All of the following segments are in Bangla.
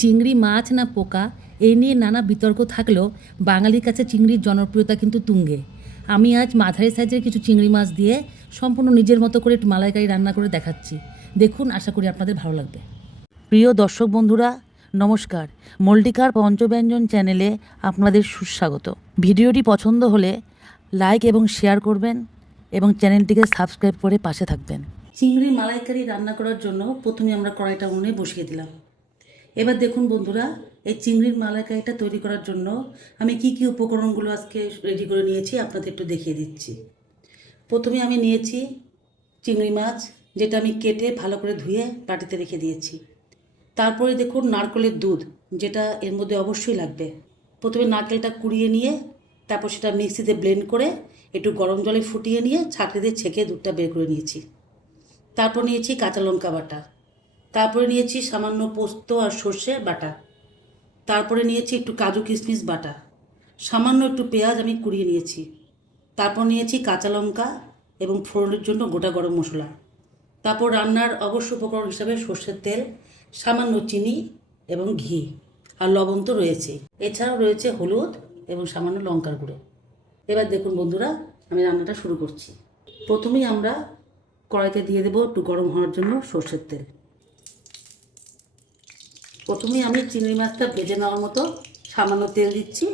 চিংড়ি মাছ না পোকা এই নিয়ে নানা বিতর্ক থাকলেও বাঙালির কাছে চিংড়ির জনপ্রিয়তা কিন্তু তুঙ্গে। আমি আজ মাঝারি সাইজের কিছু চিংড়ি মাছ দিয়ে সম্পূর্ণ নিজের মতো করে একটু মালাইকারি রান্না করে দেখাচ্ছি। দেখুন, আশা করি আপনাদের ভালো লাগবে। প্রিয় দর্শক বন্ধুরা, নমস্কার। মল্টিকার পঞ্চব্যঞ্জন চ্যানেলে আপনাদের সুস্বাগত। ভিডিওটি পছন্দ হলে লাইক এবং শেয়ার করবেন এবং চ্যানেলটিকে সাবস্ক্রাইব করে পাশে থাকবেন। চিংড়ির মালাইকারি রান্না করার জন্য প্রথমে আমরা কড়াইটা উনুনে বসিয়ে দিলাম। এবার দেখুন বন্ধুরা, এই চিংড়ির মালাইকারিটা তৈরি করার জন্য আমি কি কি উপকরণগুলো আজকে রেডি করে নিয়েছি আপনাদের একটু দেখিয়ে দিচ্ছি। প্রথমে আমি নিয়েছি চিংড়ি মাছ, যেটা আমি কেটে ভালো করে ধুয়ে বাটিতে রেখে দিয়েছি। তারপরে দেখুন নারকেলের দুধ, যেটা এর মধ্যে অবশ্যই লাগবে। প্রথমে নারকেলটা কুড়িয়ে নিয়ে তারপর সেটা মিক্সিতে ব্লেন্ড করে একটু গরম জলে ফুটিয়ে নিয়ে ছাঁকনি দিয়ে ছেঁকে দুধটা বের করে নিয়েছি। তারপর নিয়েছি কাঁচা লঙ্কা বাটা, তারপরে নিয়েছি সামান্য পোস্ত আর সর্ষে বাটা, তারপরে নিয়েছি একটু কাজু কিশমিশ বাটা, সামান্য একটু পেঁয়াজ আমি কুড়িয়ে নিয়েছি, তারপর নিয়েছি কাঁচা লঙ্কা এবং ফোড়নের জন্য গোটা গরম মশলা, তারপর রান্নার অবশ্য উপকরণ হিসাবে সর্ষের তেল, সামান্য চিনি এবং ঘি আর লবণ তো রয়েছে, এছাড়াও রয়েছে হলুদ এবং সামান্য লঙ্কার গুঁড়ো। এবার দেখুন বন্ধুরা, আমি রান্নাটা শুরু করছি। প্রথমেই আমরা কড়াইতে দিয়ে দেবো একটু গরম হওয়ার জন্য সর্ষের তেল। প্রথমেই আমি চিংড়ি মাছটা ভেজে নেওয়ার মতো সামান্য তেল দিচ্ছি,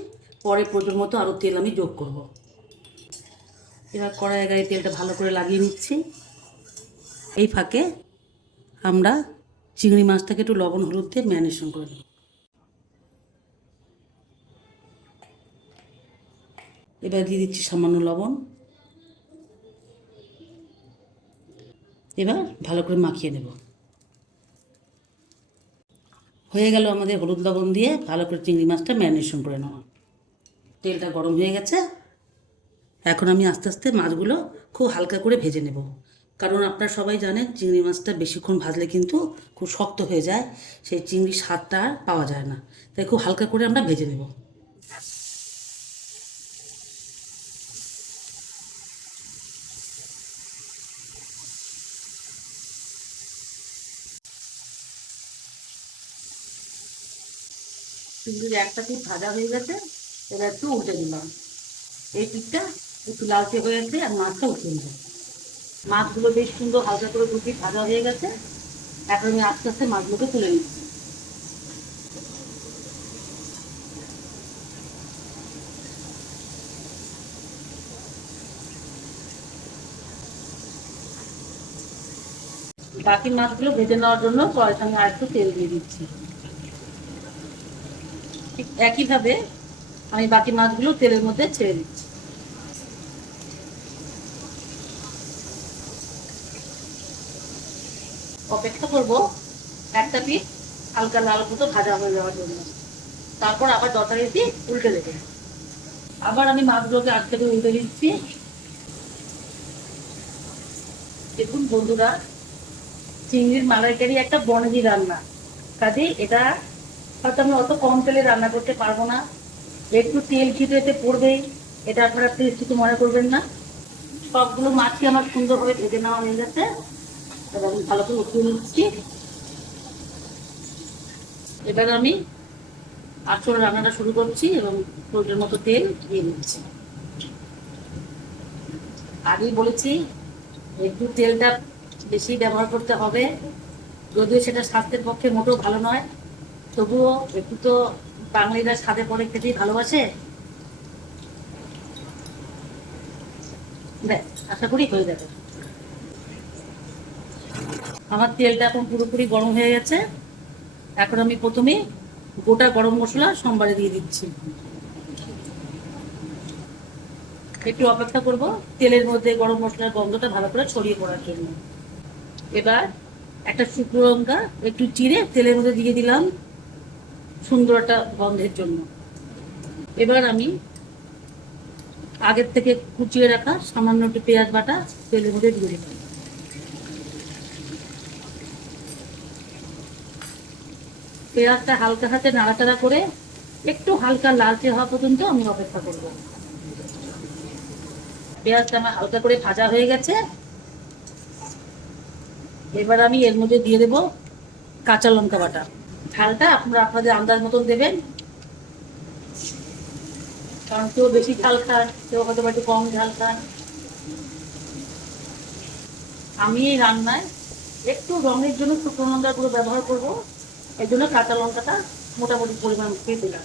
পরে প্রয়োজন মতো আরও তেল আমি যোগ করব। এবার কড়াইয়ে গায়ে তেলটা ভালো করে লাগিয়ে নিচ্ছি। এই ফাঁকে আমরা চিংড়ি মাছটাকে একটু লবণ হলুদ দিয়ে ম্যারিনেশন করে দেব। এবার দিয়ে দিচ্ছি সামান্য লবণ। এবার ভালো করে মাখিয়ে নেব। হয়ে গেল আমাদের হলুদ লবণ দিয়ে ভালো করে চিংড়ি মাছটা ম্যারিনেশন করে নেওয়া। তেলটা গরম হয়ে গেছে। এখন আমি আস্তে আস্তে মাছগুলো খুব হালকা করে ভেজে নেব, কারণ আপনারা সবাই জানেন চিংড়ি মাছটা বেশিক্ষণ ভাজলে কিন্তু খুব শক্ত হয়ে যায়, সেই চিংড়ির স্বাদটা আর পাওয়া যায় না। তাই খুব হালকা করে আমরা ভেজে নেব। চিংড়ির একটা পিঠ ভাজা হয়ে গেছে, এবার একটু উল্টে দিলাম। এই পিঠটা একটু লালচে হয়ে গেছে আর মাছটা উঠে নেব। মাছগুলো বেশ সুন্দর হালকা করে দু পিঠ ভাজা হয়ে গেছে। এখন আমি আস্তে আস্তে মাছগুলোকে তুলে নিচ্ছি। বাকি মাছগুলো ভেজে নেওয়ার জন্য কড়াইতে আমি আর একটু তেল দিয়ে দিচ্ছি। ঠিক একইভাবে আমি বাকি মাছগুলো তেলের মধ্যে ছেড়ে দিচ্ছি। অপেক্ষা করব একটা পিঠ হালকা লাল মতো ভাজা হয়ে যাওয়ার জন্য, তারপর আবার যথারীতি উল্টে দেবো। আবার আমি মাছগুলোকে আগ থেকে উল্টে দিচ্ছি। দেখুন বন্ধুরা, চিংড়ির মালাইকারি একটা বনেদি রান্না, কাজেই এটা হয়তো আমি অত কম তেলে রান্না করতে পারবো না। একটু তেল কিন্তু এতে পড়বেই, এটা আপনারা প্লিজ কিছু মনে করবেন না। সবগুলো মাছই আমার সুন্দরভাবে ভেজে নেওয়া হয়ে গেছে। এবার আমি ভালো করে উঠিয়ে নিচ্ছি। এবার আমি আসল রান্নাটা শুরু করছি এবং প্রয়োজন মতো তেল দিয়ে দিচ্ছি। আগেই বলেছি একটু তেলটা বেশি ব্যবহার করতে হবে, যদিও সেটা স্বাস্থ্যের পক্ষে মোটেও ভালো নয়, তবুও একটু তো বাঙালিরা স্বাদে পরে খেতেই ভালোবাসে। ব্যাস, আশা করি হয়ে যাবে। আমার তেলটা এখন পুরোপুরি গরম হয়ে গেছে। এখন আমি প্রথমে গোটা গরম মশলা সোমবারে দিয়ে দিচ্ছি। একটু অপেক্ষা করব তেলের মধ্যে গরম মশলার গন্ধটা ভালো করে ছড়িয়ে পড়ার জন্য। এবার একটা শুকনো লঙ্কা একটু চিড়ে তেলের মধ্যে দিয়ে দিলাম সুন্দর একটা গন্ধের জন্য। এবার আমি আগের থেকে কুচিয়ে রাখা সামান্য একটু পেঁয়াজ বাটা তেলের মধ্যে দিয়ে দিলাম। পেঁয়াজটা হালকা হাতে নাড়াচাড়া করে একটু হালকা লালচে হওয়া পর্যন্ত আমি অপেক্ষা করব। পেঁয়াজটা আমার হালকা করে ভাজা হয়ে গেছে। এবার আমি এর মধ্যে দিয়ে দেব কাঁচা লঙ্কা বাটা। ঝালটা আপনারা আপনাদের আন্দাজ মতন দেবেন, কারণ কেউ বেশি ঝাল খান, কেউ হয়তো একটু কম ঝাল খান। আমি এই রান্নায় একটু রঙের জন্য শুকনো লঙ্কার গুঁড়ো ব্যবহার করবো, এর জন্য কাঁচা লঙ্কাটা মোটামুটি পরিমাণ দিয়ে দিলাম।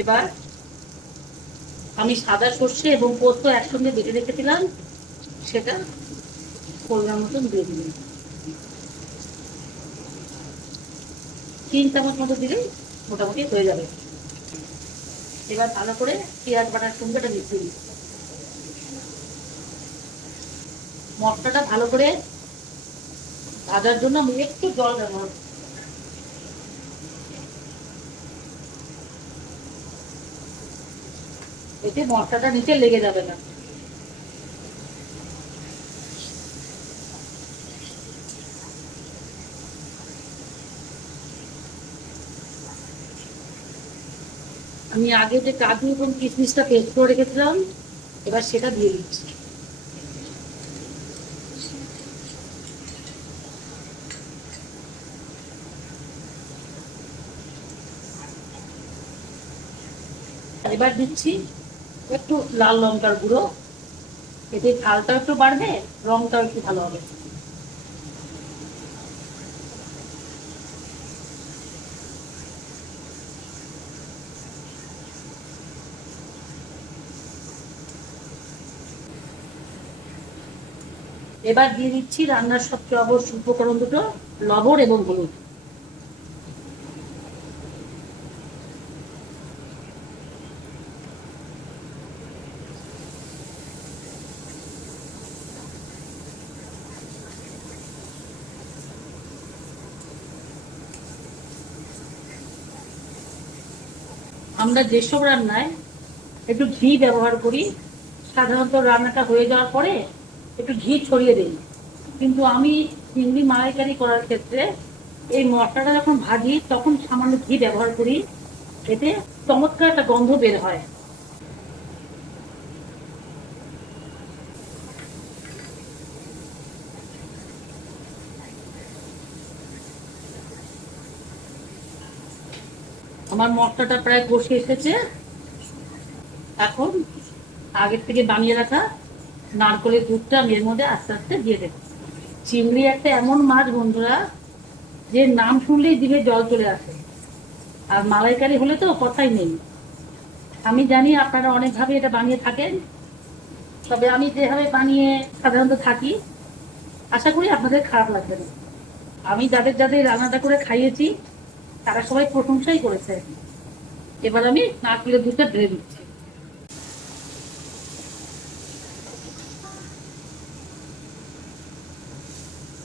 এবার আমি সাদা সর্ষে এবং পোস্ত একসঙ্গে বেটে রেখেছিলাম, সেটা পরিমাণ মতন দিয়ে দিলাম। 3 চামচ মতো দিলেই মোটামুটি হয়ে যাবে। এবার ভালো করে পেঁয়াজ বাটার সঙ্গে এটা মিশিয়ে দিই। মশলাটা ভালো করে ভাজার জন্য আমি একটু জল ব্যবহার করব। এতে মশলাটা নিচে লেগে যাবে না। আমি আগে যে কাজু এবং কিশমিশটা পেস্ট করে রেখেছিলাম, এবার সেটা দিয়ে দিচ্ছি। এবার দিচ্ছি একটু লাল লঙ্কার গুঁড়ো, এতে ঝালটাও একটু বাড়বে, রংটাও একটু ভালো হবে। এবার দিয়ে দিচ্ছি রান্নার সবচেয়ে অবশ্যই উপকরণ দুটো, লবণ এবং হলুদ। আমরা যেসব রান্নায় একটু ঘি ব্যবহার করি, সাধারণত রান্নাটা হয়ে যাওয়ার পরে একটু ঘি ছড়িয়ে দিই, কিন্তু আমি চিংড়ি মালাইকারি করার ক্ষেত্রে এই মশলাটা যখন ভাজি তখন সামান্য ঘি ব্যবহার করি, এতে চমৎকার একটা গন্ধ বের হয়। আমার মশলাটা প্রায় কষে এসেছে। এখন আগের থেকে বানিয়ে রাখা নারকেলের দুধটা আমি এর মধ্যে আস্তে আস্তে দিয়ে দেবো। চিংড়ি একটা এমন মাছ বন্ধুরা, যে নাম শুনলেই জিভে জল চলে আসে। আর মালাইকারি হলে তো কথাই নেই। আমি জানি আপনারা অনেকভাবে এটা বানিয়ে থাকেন, তবে আমি যেভাবে বানিয়ে সাধারণত থাকি, আশা করি আপনাদের খারাপ লাগবে না। আমি যাদের যাদের রান্নাটা করে খাইয়েছি তারা সবাই প্রশংসাই করেছে। এবার আমি নারকেলের দুধটা ঢেলে দিচ্ছি।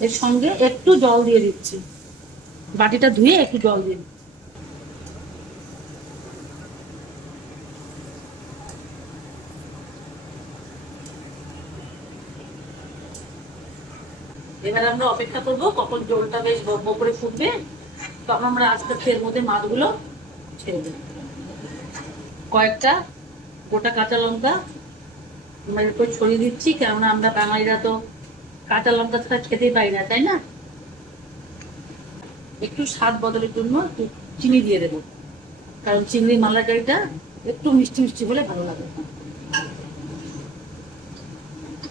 এর সঙ্গে একটু জল দিয়ে দিচ্ছি, বাটিটা ধুয়ে একটু জল দিয়ে দিচ্ছি। এবার আমরা অপেক্ষা করবো কখন জলটা বেশ বক করে ফুটবে, তখন আমরা আস্তে আস্তে এর মধ্যে মাছগুলো ছেড়ে দেব। কয়েকটা গোটা কাঁচা লঙ্কা আমরা এরপর ছড়িয়ে দিচ্ছি, কেননা আমরা বাঙালিরা তো কাঁচা লঙ্কা ছাড়া খেতেই পারি না, তাই না? একটু স্বাদ বদলের জন্য একটু চিনি দিয়ে দেবো, কারণ চিংড়ি মালাইকারিটা একটু মিষ্টি মিষ্টি হলে ভালো লাগে।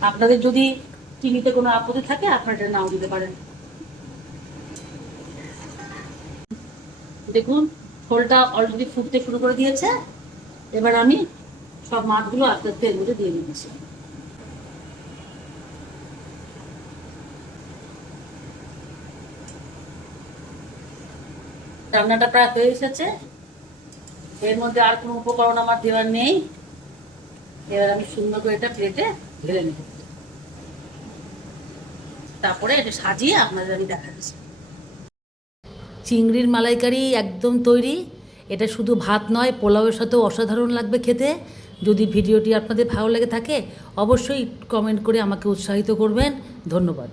আপনাদের যদি চিনিতে কোনো আপত্তি থাকে আপনারা এটা নাও দিতে পারেন। দেখুন ঝোলটা অলরেডি ফুটতে শুরু করে দিয়েছে। এবার আমি সব মাছগুলো আস্তে আস্তে এর মধ্যে দিয়ে দিচ্ছি। রান্নাটা প্রায় হয়ে এসেছে, এর মধ্যে আর কোনো উপকরণ আমার দেওয়ার নেই। এবার আমি সুন্দর করে এটা প্লেটে ঢেলে নেব, তারপরে এটা সাজিয়ে আপনাদের আমি দেখাচ্ছি। চিংড়ির মালাইকারি একদম তৈরি। এটা শুধু ভাত নয়, পোলাওয়ের সাথেও অসাধারণ লাগবে খেতে। যদি ভিডিওটি আপনাদের ভালো লেগে থাকে অবশ্যই কমেন্ট করে আমাকে উৎসাহিত করবেন। ধন্যবাদ।